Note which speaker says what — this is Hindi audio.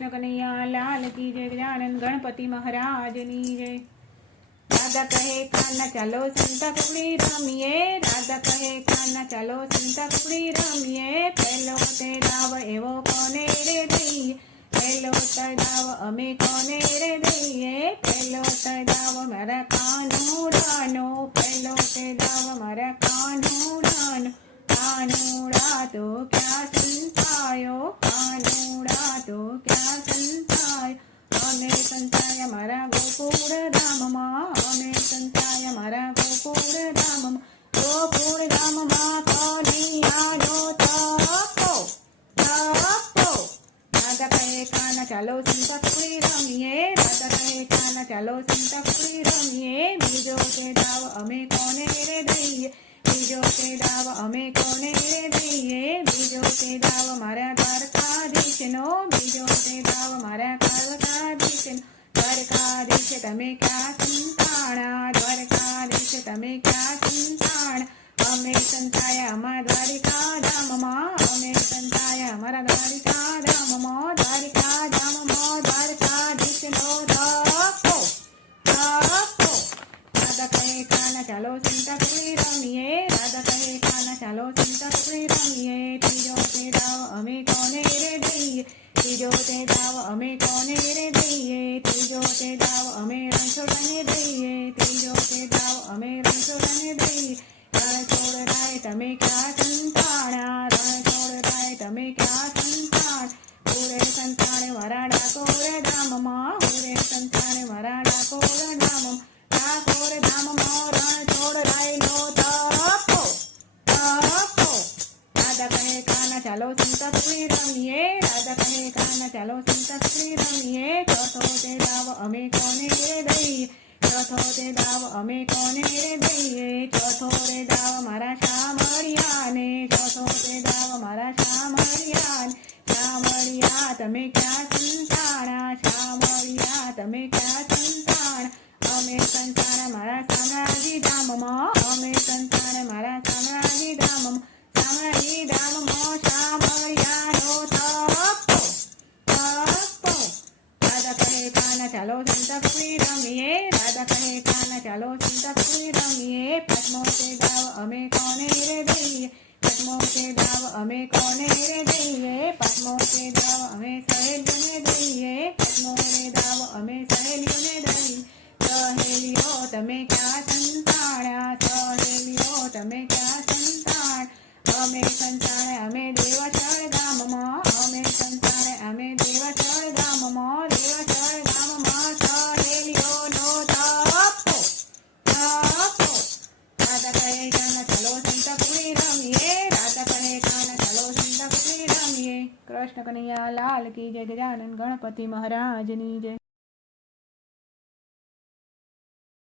Speaker 1: કૃષ્ણ કનૈયા, લાલ કી જય ગજાનંદ ગણપતિ મહારાજની જય. રાધા કહે કાના ચાલો સંતા કુકડી રમીએ. રાધા કહે કાના ચાલો સંતા કુકડી રમીએ. પહેલો તે દાવ એવો કોને રે દઈએ? પહેલો તે દાવ અમે કોને રે દઈએ? પહેલો તે દાવ મારા કાનુડાનો. પહેલો તે દાવ મારા કાનુડાનો. કાનુડા તો ક્યાં સંતાયો સંતાય મારા ગોકુળ ધામમાં અમે સંતાય મારા ગોકુળ ધામમાં ગોકુળ ધામમાં કનૈયાનો તપો તપો રાધા કહે કાના ચાલો સંતા કુકડી રમીએ રાધા કહે કાના ચાલો સંતા કુકડી રમીએ બીજો કે દાવ અમે કોને રે દઈએ બીજો કે દાવ અમે કોને રે દઈએ બીજો કે દાવ મારા દ્વારકાધીશનો બીજો દ્વારકાધીશ તમે ક્યાં સંતાણા દ્વારકાધીશ તમે ક્યાં સંતાણા અમે સંતાયા અમારા દ્વારિકા ધામમાં અમે સંતાયા અમારા દ્વારિકા ધામમાં દ્વારિકા ધામમાં દ્વારકાધીશનો ધક્કો ધક્કો રાધા કહે કાના ચાલો સંતા કુકડી રમીએ રાધા કહે કાના ચાલો સંતા કુકડી રમીએ ત્રીજો તે દાવ અમે કોને રે દઈએ ત્રીજો તે દાવ અમે કોને રે દઈએ ત્રીજો તે દાવ અમે રણછોડને દઈએ ત્રીજો તે દાવ અમે રણછોડને દઈએ રણછોડ રાય તમે ક્યાં સંતાણા રણછોડ રાય તમે ક્યાં સંતાણ પૂરે સંતાણે મારા ડાકોર ધામમાં પૂરે સંતાણે મારા ડાકોર ધામમાં ડાકોર ધામમાં રણછોડ રાયનો તપો તપો રાધા કહે કાના ચાલો સંતા કુકડી રમીએ રાધા કહે કાના ચાલો સંતા કુકડી રમીએ ચોથો તે દાવ અમે કોને રે દઈએ ચોથો તે દાવ અમે કોને રે દઈએ ચોથો રે દાવ મારા શામળિયાને ચોથો તે દાવ મારા શામળિયાને શામળિયા તમે ક્યાં સંતાણા શામળિયા તમે ક્યાં સંતાણા અમે સંતાણા મારા સામ્રાજી ધામમાં અમે સંતાણા મારા સામ્રાજી कहे काना चलो संतपुरी रमिए राधा कहे, काना चलो संतपुरी रमिए पद्मों के गाव हमें कौने रे भैये पद्मों के गाव हमें कौने रे भैये पद्मों के गाव हमें सहेलियों ने दइए पद्मों के गाव हमें सहेलियों ने दई सहेलियो, तमें क्या संताण्या सहेलियो, तमें क्या संताण हमें संताण हमें देवाचार गाममा हमें संताण કૃષ્ણ કનૈયા લાલ કી જય ગજાનન ગણપતિ મહારાજની જય.